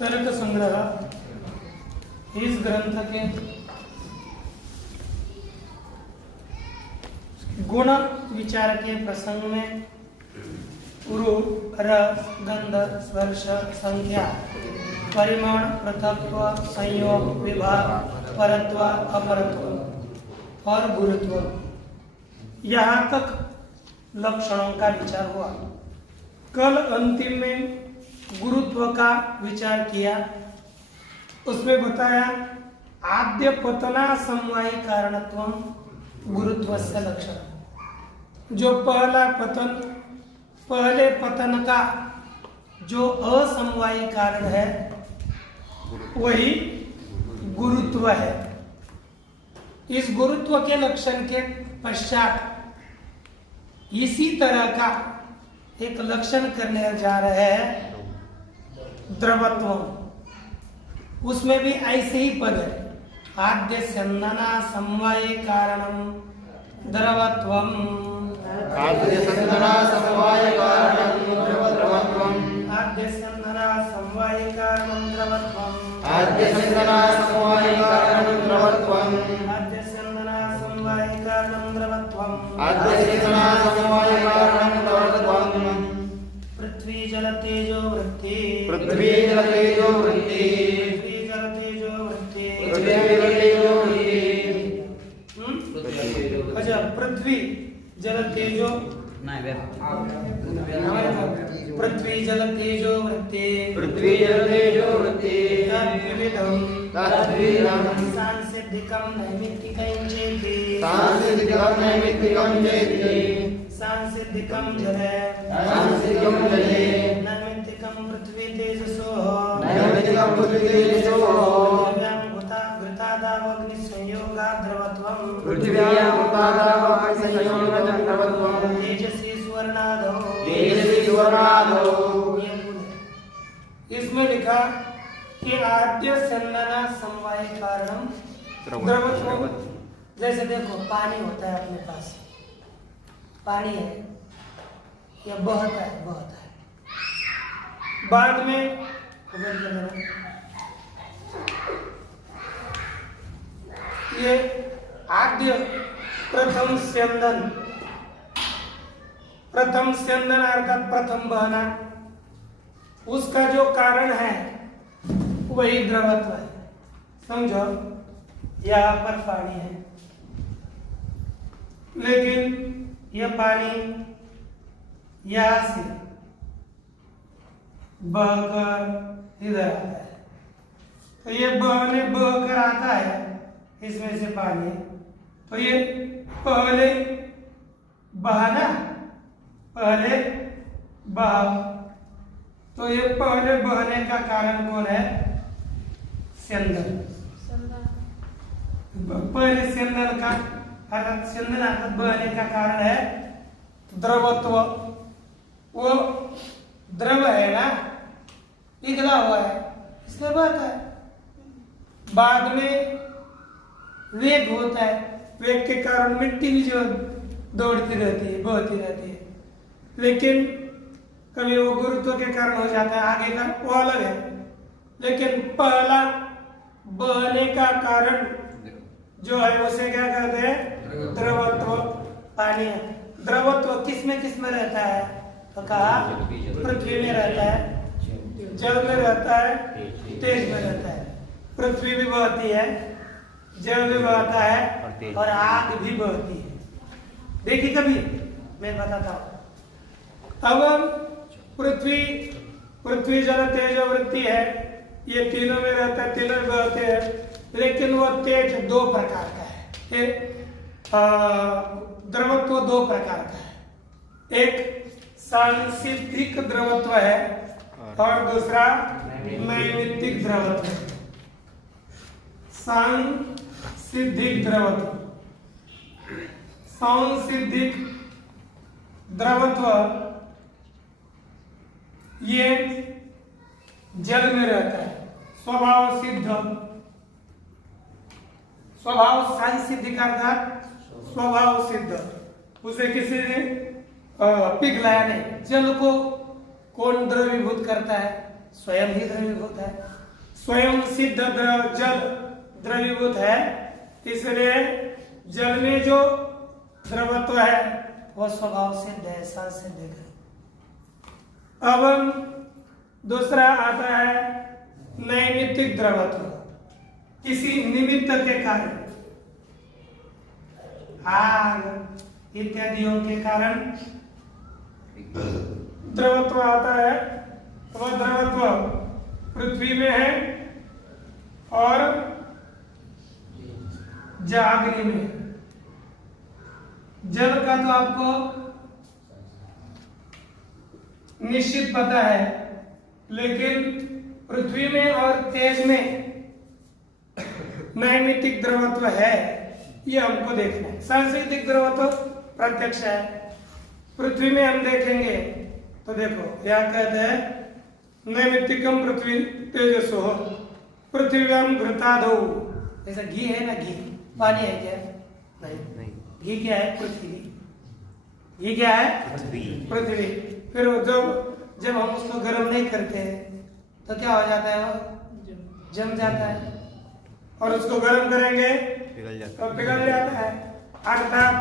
तर्क संग्रह इस ग्रंथ के गुण विचार के प्रसंग में रूप, रस, गंध, स्पर्श, संख्या, परिमाण, पृथक्त्व, संयोग, विभाग, परत्व, अपरत्व और गुरुत्व, यहाँ तक लक्षणों का विचार हुआ। कल अंतिम में गुरुत्व का विचार किया। उसमें बताया आद्य पतना समवायी कारणत्वम गुरुत्वस्य लक्षण। जो पहला पतन, पहले पतन का जो असमवायी कारण है वही गुरुत्व है। इस गुरुत्व के लक्षण के पश्चात इसी तरह का एक लक्षण करने जा रहे हैं द्रवत्व। उसमें भी ऐसे ही पद है, आद्य स्यंदना समवायी कारणम द्रवत्वम, आद्य स्यंदना समवायी कारणम द्रवत्वम, आद्य स्यंदना समवायी कारणम द्रवत्वम, आद्य स्यंदना समवायी कारणम द्रवत्वम, आद्य स्यंदना समवायी कारणम द्रवत्वम, आद्य स्यंदना समवायी कारणम द्रवत्वम। पृथ्वी जल तेजो वृत्ति, पृथ्वी जल तेजो वृत्ति, पृथ्वी जल तेजो वृत्ति, पृथ्वी जल तेजो वृत्ति। अच्छा, पृथ्वी जल तेजो पृथ्वी जल तेजो वृत्ति, पृथ्वी जल तेजो वृत्ति, तद्विधं सांसिद्धिकं नैमित्तिकं चेति, सांसिद्धिकं नैमित्तिकं चेति, सांसिद्धिकं जले, सांसिद्धिकं जले, नैमित्तिकं पृथ्वी तेजसो, नैमित्तिकं पृथ्वी तेजसो, घृतादावग्नि संयोगात् द्रवत्वं, पृथिव्यां घृतादावग्नि संयोगात् द्रवत्वं, तेजसी स्वर्णादो, तेजसी स्वर्णादो। इसमें लिखा कि आद्य स्यंदना समवायी कारणम द्रवत्वम। जैसे देखो पानी होता है अपने पास, पानी है या बहता है, बाद में ये आद्य प्रथम स्यंदन अर्थात प्रथम बहना, उसका जो कारण है वही द्रवत्व है। समझो, यहाँ पर पानी है, लेकिन यह पानी यहाँ से बहकर इधर आता है, तो ये बहकर आता है इसमें से पानी, तो ये पहले बहा, तो ये पहले बहने का कारण कौन है? स्यंदन। पहले स्यंदन का अर्थात स्यंदन अर्थात बहने का कारण है द्रवत्व। वो द्रव है ना, पिघला हुआ है, इसलिए बहता है। बाद में वेग होता है, वेग के कारण मिट्टी भी जो दौड़ती रहती है, बहती रहती है, लेकिन कभी वो गुरुत्व के कारण हो जाता है, आगे का वो अलग है। लेकिन पहला बहने का कारण जो है उसे क्या कहते हैं? द्रवत्व। पानी है। द्रवत्व किस में रहता है? तो कहा पृथ्वी में रहता है, जल में रहता है, तेज में रहता है। पृथ्वी भी बहती है, जल भी बहता है और आग भी बहती है। देखिए कभी, मैं बताता हूँ। अब पृथ्वी जल तेज वृत्ति है, ये तीनों में रहता है, तीनों में बहते हैं, लेकिन वो तेज दो प्रकार का है। द्रवत्व दो प्रकार का है, एक सांसिद्धिक द्रवत्व है और दूसरा नैमित्तिक द्रवत्व है। सांसिद्धिक द्रवत्व ये जल में रहता है, स्वभाव सिद्ध, स्वभाव सांसिद्धिक अर्थात स्वभाव सिद्ध, उसे किसी ने पिघलाया नहीं। जल को कौन द्रवीभूत करता है? स्वयं ही द्रवीभूत है, स्वयं सिद्ध जल द्रवीभूत है, इसलिए जल में जो द्रवत्व है वह स्वभाव सिद्ध है, संसिद्ध है। अब दूसरा आता है नैमित्तिक द्रवत्व, किसी निमित्त के कारण, आग इत्यादियों के कारण द्रवत्व आता है। वह द्रवत्व पृथ्वी में है और अग्नि में। जल का तो आपको निश्चित पता है, लेकिन पृथ्वी में और तेज में नैमित्तिक द्रवत्व है, ये हमको देखना है। सांस्कृतिक द्रवत्व प्रत्यक्ष है। पृथ्वी में हम देखेंगे तो देखो यहाँ कहते हैं नैमित्तिकम पृथ्वी तेजसो पृथ्व्याम घृतादो। जैसा घी है ना, घी पानी है क्या? नहीं। घी क्या है? पृथ्वी। घी क्या है? पृथ्वी। फिर जब हम उसको गर्म नहीं करते तो क्या हो जाता है? वो जम जाता है, और उसको गर्म करेंगे तो पिघल जाता है। अर्थात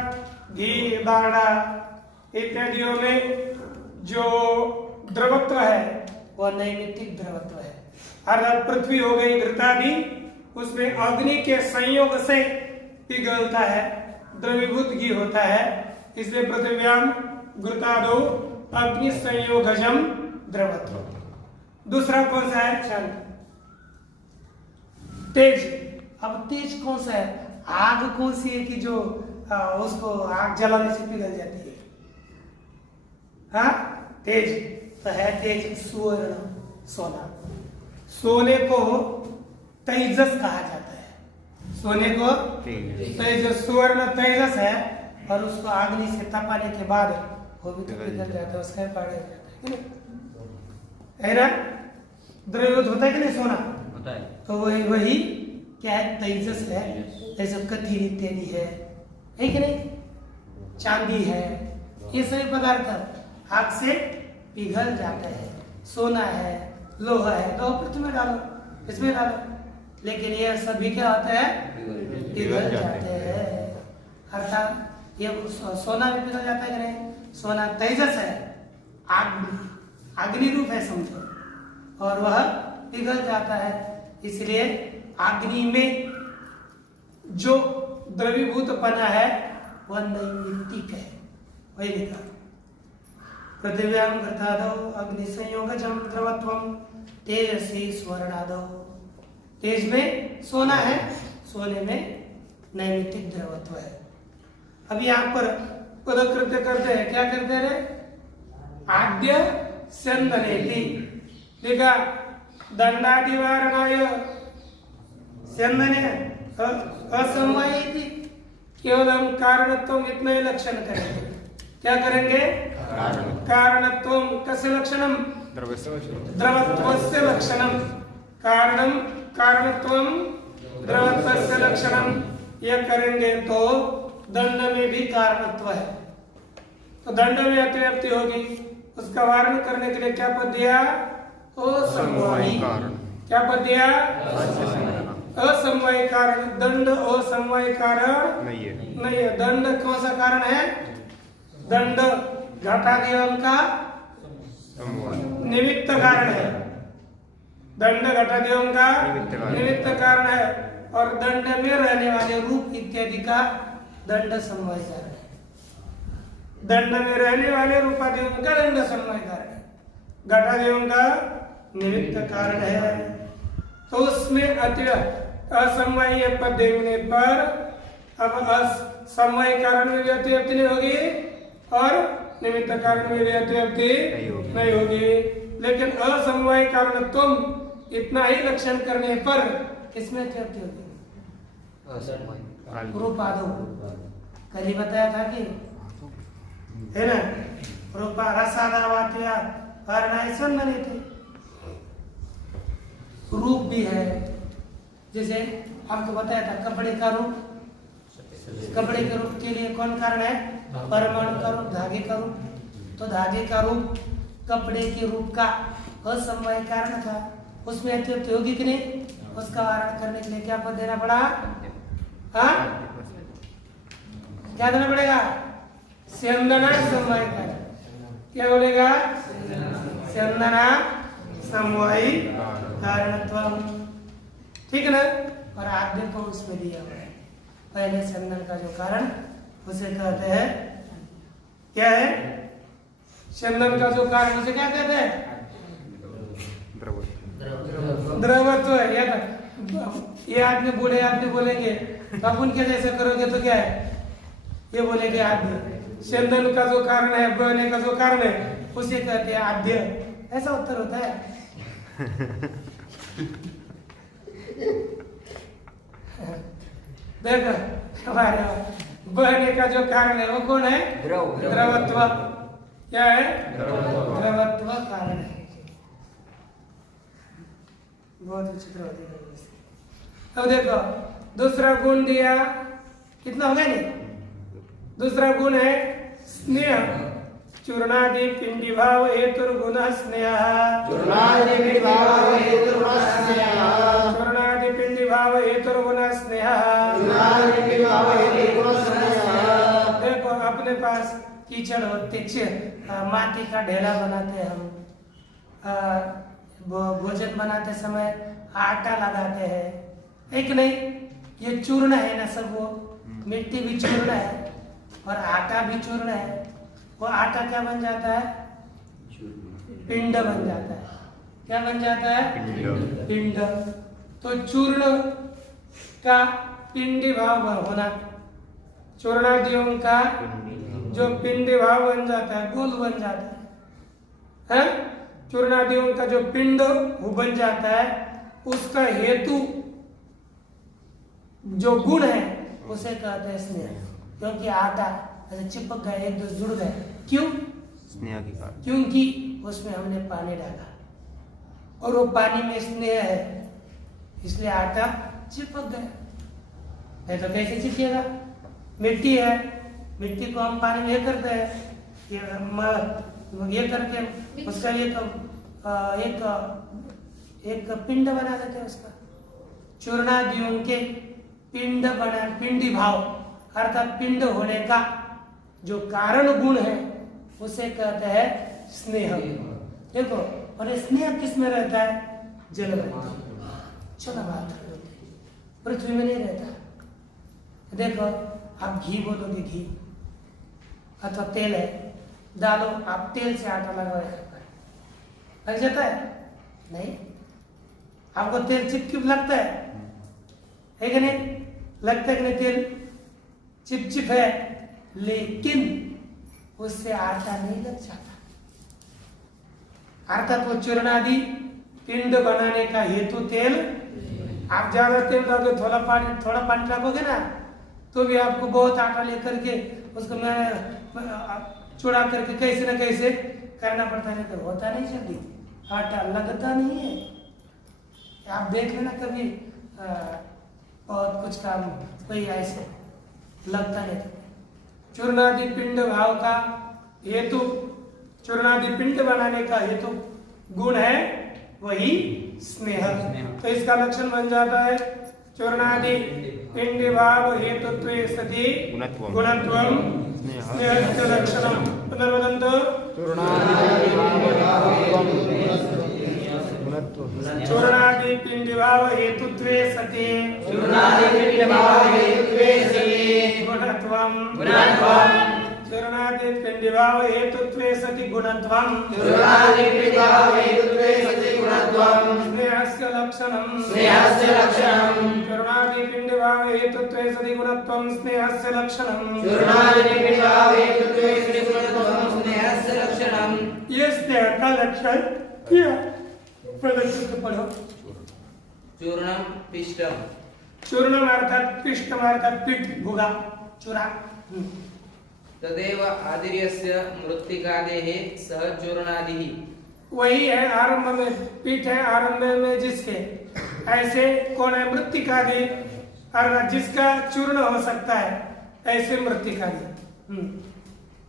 घी, डालडा इत्यादियों में जो द्रवत्व है वह नैमित्तिक द्रवत्व है। अर्थात पृथ्वी हो गई घृतादि, उसमें अग्नि के संयोग से पिघलता है, द्रवीभूत घी होता है, इसलिए पृथ्व्याम घृतादो अग्नि संयोगजम द्रवत्व। दूसरा कौन सा है? चल तेज। अब तेज कौन सा है? आग कौन सी है कि जो उसको आग जलाने से पिघल जाती है? हाँ, तेज तो है। तेज सुवर्ण, सोना। सोने को तेजस कहा जाता है। सोने को तेजस, सुवर्ण तेजस है, और उसको अग्नि से तपाने के बाद वो भी तो पिघल जाता है, उसका पाड़ा जाता है ना? द्रव्योत होता है कि नहीं? सोना होता है। तो वही क्या है? तेजस है। जैसे कथी इत्यादि है कि नहीं? चांदी है, ये सभी पदार्थ आग से पिघल जाते हैं। सोना है, लोहा है, तो पृथ्वी में डालो, इसमें डालो, लेकिन ये सभी क्या होता है? पिघल जाते हैं। अर्थात ये सोना भी पिघल जाता है कि नहीं? सोना तेजस है, अग्नि रूप है समझो, और वह पिघल जाता है। इसलिए अग्नि में जो द्रवीभूतपना है वह नैमित्तिक है। वही लिखा पृथिव्याम घृतादो अग्नि संयोगजम द्रवत्वम तेजसी स्वर्णादो। तेज में सोना है, सोने में नैमित्तिक द्रवत्व है। अब यहाँ पर पदकृत्य करते हैं, क्या करते रहे? आद्य स्यंदनेति लिखा, दंडादिवारणाय स्यंदने असमवायेति। केवल हम कारणत्व इतना ही लक्षण करेंगे। क्या करेंगे? कारणत्व कस्य लक्षणम? द्रवत्वस्य लक्षणम। कारणम कारणत्वम द्रवत्वस्य लक्षणम। यह करेंगे तो दंड में भी कारणत्व है, तो दंड में अतिव्याप्ति होगी। उसका वारण करने के लिए क्या पद दिया? असमवायी। क्या पद दिया? असमवायी कारण। दंड असमवायी कारण नहीं है। दंड कौन सा कारण है? दंड घटादियों का निमित्त कारण है। दंड घटादियों का निमित्त कारण है, और दंड में रहने वाले रूप इत्यादि का दंड समवाय कारण है। दंड में रहने वाले रूपादियों का दंड समवाय कारण है, घटादियों का निमित्त कारण है। तो उसमें असमवाय पद देखने पर अब असमवाय कारण में भी अतिव्याप्ति नहीं होगी और निमित्त कारण में भी अतिव्याप्ति नहीं होगी। लेकिन असमवाय कारण तुम इतना ही लक्षण करने पर किसमें अतिव्याप्ति होगी? रूपादो। कल ही बताया था कि है ना, रूपा रसादावात्या वर्णायसन बने थे। रूप भी है, जैसे आपको बताया था कपड़े का रूप। कपड़े के रूप के लिए कौन कारण है? परमाणु का रूप, धागे का रूप। तो धागे का रूप कपड़े के रूप का असमवाय कारण था, उसमें अत्यंत योगिक ने उसका वारण करने के लिए क्या पद देना पड़ा? हाँ, क्या देना पड़ेगा? स्यंदना समवाय कारण। क्या बोलेगा? स्यंदना समवायी कारणत्वम। ठीक है ना? और आद्य को उसमें दिया हुआ है। पहले स्यंदन का जो कारण उसे कहते हैं, क्या है? स्यंदन का जो कारण उसे क्या कहते हैं? द्रवत्व है। ये आदमी बूढ़े आदमी बोलेंगे तो आप उनके जैसे करोगे तो क्या है? ये बोलेंगे आद्य। स्यंदन का जो कारण है, बहने का जो कारण है, उसे कहते हैं आद्य। ऐसा उत्तर होता है। देखो हमारे बहने का जो कारण है वो कौन है? द्रवत्व। क्या है? द्रवत्व कारण है। बहुत विचित्र होती है। अब देखो दूसरा गुण दिया, कितना हो गया नहीं? दूसरा गुण है स्नेह। चूर्णादि पिंडी भाव हेतुर्गुण स्नेह। चूर्णादि पिंडी भाव हेतुर्गुण स्नेह। चूर्णादि पिंडी भाव हेतुर्गुण स्नेह। चूर्णादि पिंडी भाव हेतुर्गुण स्नेह। देखो अपने पास कीचड़ हो, माटी का ढेला बनाते हैं हम, भोजन बनाते समय आटा लगाते हैं, एक नहीं? ये चूर्ण है ना सब, वो मिट्टी भी चूर्ण है और आटा भी चूर्ण है। वो आटा क्या बन जाता है? पिंड बन जाता है। क्या बन जाता है? पिंड। तो चूर्ण का पिंडी भाव होना, चूर्णादियों का जो पिंडी भाव बन जाता है, गोल बन जाता है? चूर्णादियों का जो पिंड बन जाता है, उसका हेतु जो गुण है उसे कहते हैं स्नेह। क्योंकि आटा ऐसे चिपक गए, एक दूसरे जुड़ गए, क्यों? स्नेह के कारण। क्योंकि उसमें हमने पानी डाला और वो पानी में स्नेह है, इसलिए आटा चिपक गया। नहीं तो कैसे चिपकेगा? मिट्टी है, मिट्टी को हम पानी में ये करते हैं, ये करके उसका एक पिंड बना देते हैं उसका। चूर्णादियों के पिंड बना, पिंडी भाव अर्थात पिंड होने का जो कारण गुण है उसे कहते हैं स्नेह। देखो, और ये स्नेह किस में रहता है? जल में, जल मात्र, पृथ्वी में नहीं रहता। देखो आप घी बोलोगे, घी अथवा तेल है, डालो, आप तेल से आटा लगाया लग जाता है? नहीं। आपको तेल चिपचिप लगता है कि नहीं? लगता है कि नहीं? तेल चिपचिप है, लेकिन उससे आटा नहीं लग जाता। अर्थात वो चूर्णादि पिंड बनाने का हेतु तेल। आप ज्यादा तेल डालोगे, थोड़ा पानी रखोगे ना, तो भी आपको बहुत आटा लेकर के उसको चूड़ा करके कैसे न कैसे करना पड़ता है, तो होता नहीं जल्दी, आटा लगता नहीं है। आप देख लेना कभी बहुत कुछ काम कोई ऐसे लगता नहीं। चूर्णादि पिंड भाव का हेतु, चूर्णादि पिंड बनाने का हेतु गुण है वही स्नेह। तो इसका लक्षण बन जाता है चूर्णादि पिंड भाव हेतुत्वे सति गुणत्वम स्नेहस्य लक्षणम। पुनर्वदन्तु चूर्णादि पिंड भाव हेतुत्वे सति गुणत्वम। चूर्णादि पिंड भाव हेतुत्वे सति गुणत्वम स्नेहस्य लक्षणम। चूर्णादि पिंड भाव हेतुत्वे सति गुणत्वम स्नेहस्य लक्षणम। ये स्नेह का लक्षण किया। प्रदर्शित पढ़ो। चूर्णम पिष्टम। चूर्णम अर्थात पिष्टम अर्थात पीठ, भुगा, चूरा। तदेव आदिर्यस्य मृत्तिकादेः सह चूर्णादिः। वही है आरंभ में, पीठ है आरंभ में जिसके, ऐसे कौन है? मृत्तिकादि, अर्थात जिसका चूर्ण हो सकता है, ऐसे मृत्तिकादि।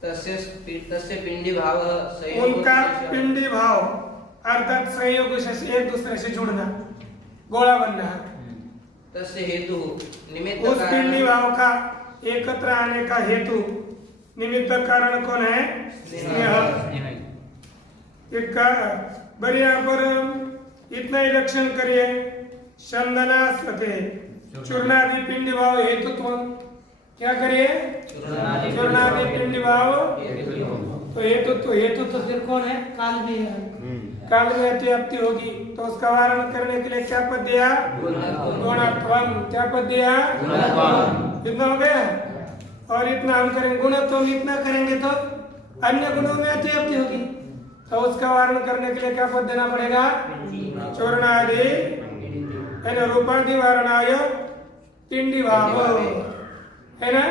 तस्य पिंडी भाव उनका पिंडी भाव अर्थात संयोग से एक दूसरे से जुड़ना, गोला बनना। तस्य हेतु निमित्त उस पिंडी कारण भाव का एकत्र आने का हेतु निमित्त कारण कौन है? स्नेह। एक बड़ी यहाँ पर इतना ही लक्षण करिए, चंदना सके चूर्णादि पिंडी भाव हेतुत्व। क्या करिए? चूर्णादि पिंडी भाव तो हेतुत्व फिर कौन है? काल भी है। काल में अतिव्याप्ति होगी तो उसका वारण करने के लिए क्या पद दिया? गुणत्वम। क्या पद दिया? इतना हो गया। और इतना हम करेंगे गुणत्वम, इतना करेंगे तो अन्य गुणों में अतिव्याप्ति होगी तो उसका वारण करने के लिए क्या पद देना पड़ेगा? चूर्णादि है ना, रूपादि वारणाय पिंडी भाव है ना,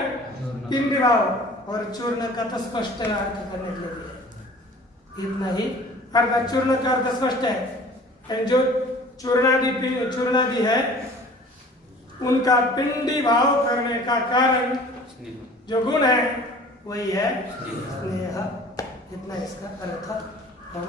पिंडी भाव। और चूर्ण का तो स्पष्ट अर्थ करने के लिए इतना ही अर्थात चूर्ण का अर्थ स्पष्ट है। जो चूर्णादि है उनका पिंडी भाव करने का कारण जो गुण है वही है स्नेह। इतना इसका अर्थ हम